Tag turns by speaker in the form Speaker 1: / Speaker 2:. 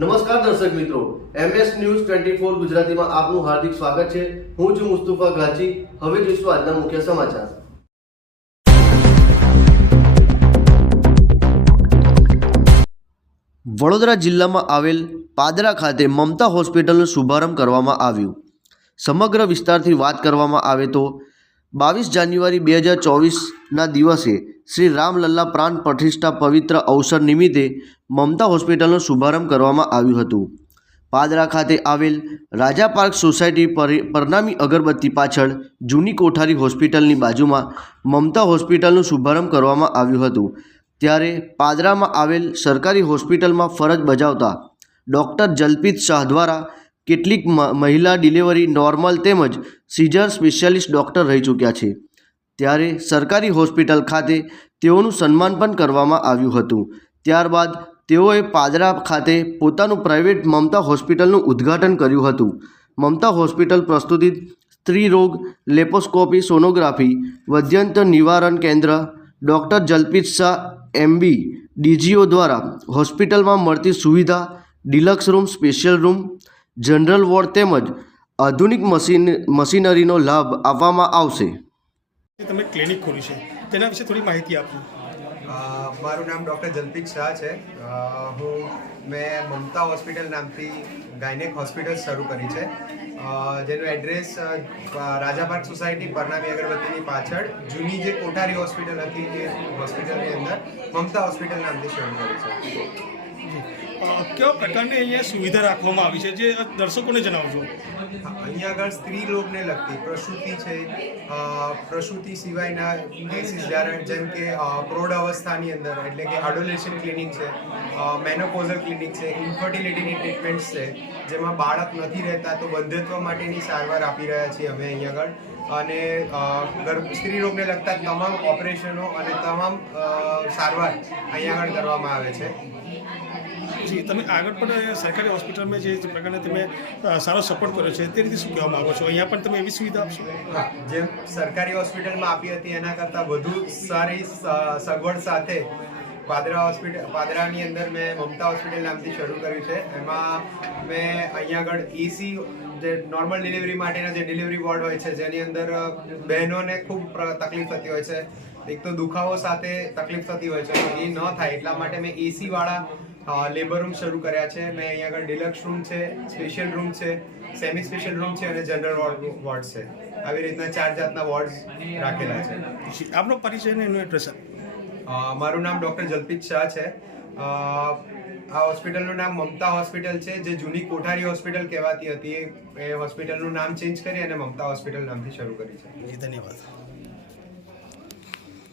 Speaker 1: નમસ્કાર દર્શક મિત્રો એમએસ ન્યૂઝ ટ્વેન્ટી ફોર ગુજરાતીમાં આપનું હાર્દિક સ્વાગત છે. હું છું મુસ્તુફા ગાજી હવે જોઈશું આજના મુખ્ય સમાચાર. વડોદરા જિલ્લામાં આવેલ પાદરા ખાતે મમતા હોસ્પિટલનો શુભારંભ કરવામાં આવ્યું. સમગ્ર વિસ્તારથી વાત કરવામાં આવે તો બાવીસ જાન્યુઆરી બે હજાર ચોવીસના દિવસે શ્રી રામલલ્લા પ્રાણ પ્રતિષ્ઠા પવિત્ર અવસર નિમિત્તે મમતા હોસ્પિટલનો શુભારંભ કરવામાં આવ્યું હતું. પાદરા ખાતે આવેલ રાજા પાર્ક સોસાયટી પરી- પરનામી અગરબત્તી પાછળ જૂની કોઠારી હોસ્પિટલની બાજુમાં મમતા હોસ્પિટલનો શુભારંભ કરવામાં આવ્યું હતું. ત્યારે પાદરામાં આવેલ સરકારી હોસ્પિટલમાં ફરજ બજાવતા ડૉક્ટર જલપીત શાહ દ્વારા કેટલીક મહિલા ડિલિવરી નોર્મલ તેમજ સીઝર સ્પેશિયાલિસ્ટ ડૉક્ટર રહી ચૂક્યા છે. ત્યારે સરકારી હોસ્પિટલ ખાતે તેઓનું સન્માન પણ કરવામાં આવ્યું હતું. ત્યારબાદ તેઓએ પાદરા ખાતે પોતાનું પ્રાઇવેટ મમતા હોસ્પિટલનું ઉદ્ઘાટન કર્યું હતું. મમતા હોસ્પિટલ પ્રસ્તુતિત સ્ત્રી રોગ લેપોસ્કોપી સોનોગ્રાફી વદ્યંત નિવારણ કેન્દ્ર, doctor Jalpit Shah MB DGO દ્વારા હોસ્પિટલમાં મળતી સુવિધા, deluxe room, special room, general ward તેમજ આધુનિક મશીન, મશીનરીનો લાભ આપવામાં આવશે.
Speaker 2: તમે ક્લિનિક ખોલી છે તેના વિશે થોડી માહિતી
Speaker 3: આપો મારું નામ ડૉક્ટર જલપીત શાહ છે. હું મેં મમતા હોસ્પિટલ નામથી ગાયનેક હોસ્પિટલ શરૂ કરી છે. જેનું એડ્રેસ રાજાભાગ સોસાયટી પરનામી અગરબત્તીની પાછળ જૂની જે કોઠારી હોસ્પિટલ હતી એ હોસ્પિટલની અંદર મમતા હોસ્પિટલ નામથી શરૂ કરી છે.
Speaker 2: કેવા પ્રકારની અહીંયા સુવિધા રાખવામાં આવી છે જે દર્શકોને જણાવજો?
Speaker 3: અહીંયા આગળ સ્ત્રી રોગને લગતી પ્રસૂતિ છે. પ્રસૂતિ સિવાયના કેસીસ જ્યારે જેમ કે પ્રૌઢ અવસ્થાની અંદર એટલે કે એડોલેશન ક્લિનિક છે મેનોપોઝલ ક્લિનિક છે ઇન્ફર્ટિલિટીની ટ્રીટમેન્ટ્સ છે, જેમાં બાળક નથી રહેતા તો બંધત્વ માટેની સારવાર આપી રહ્યા છીએ અમે અહીંયા આગળ. અને સ્ત્રી રોગને લગતા તમામ ઓપરેશનો અને તમામ સારવાર અહીંયા આગળ કરવામાં આવે છે.
Speaker 2: જી, તમે આગળ પણ સરકારી હોસ્પિટલમાં જે જે પ્રકારે તમે સારો સપોર્ટ કર્યો છે, તે રીતે શું કહેવા માગો છો? અહીંયા પણ તમે એવી સુવિધા આપશો?
Speaker 3: જેમ સરકારી હોસ્પિટલમાં આપી હતી, એના કરતાં વધુ સારી સગવડ સાથે પાદરા હોસ્પિટલ, પાદરાની અંદર મેં મમતા હોસ્પિટલ નામથી શરૂ કર્યું છે. એમાં મેં અહીંયા આગળ એસી જે નોર્મલ ડિલિવરી માટેના જે ડિલિવરી વોર્ડ હોય છે, જેની અંદર બહેનોને ખૂબ તકલીફ થતી હોય છે. એક તો દુખાવો સાથે તકલીફ થતી હોય છે, એ ન થાય, એટલા માટે મેં એસી વાળા લેબર રૂમ શરૂ કર્યા છે. મેં અહીંયા આગળ ડિલક્સ રૂમ છે સ્પેશિયલ રૂમ છે સેમી સ્પેશિયલ રૂમ છે અને જનરલ વોર્ડ વોર્ડ છે. આવી રીતના ચાર જાતના વોર્ડ્સ રાખેલા છે.
Speaker 2: આપનો પરિચય અને એનું એડ્રેસ
Speaker 3: મારું નામ ડૉક્ટર જલપીત શાહ છે. આ હોસ્પિટલનું નામ મમતા હોસ્પિટલ છે જે જૂની કોઠારી હોસ્પિટલ કહેવાતી હતી. એ હોસ્પિટલનું નામ ચેન્જ કરી અને મમતા હોસ્પિટલ નામથી શરૂ કરી છે.
Speaker 2: ધન્યવાદ.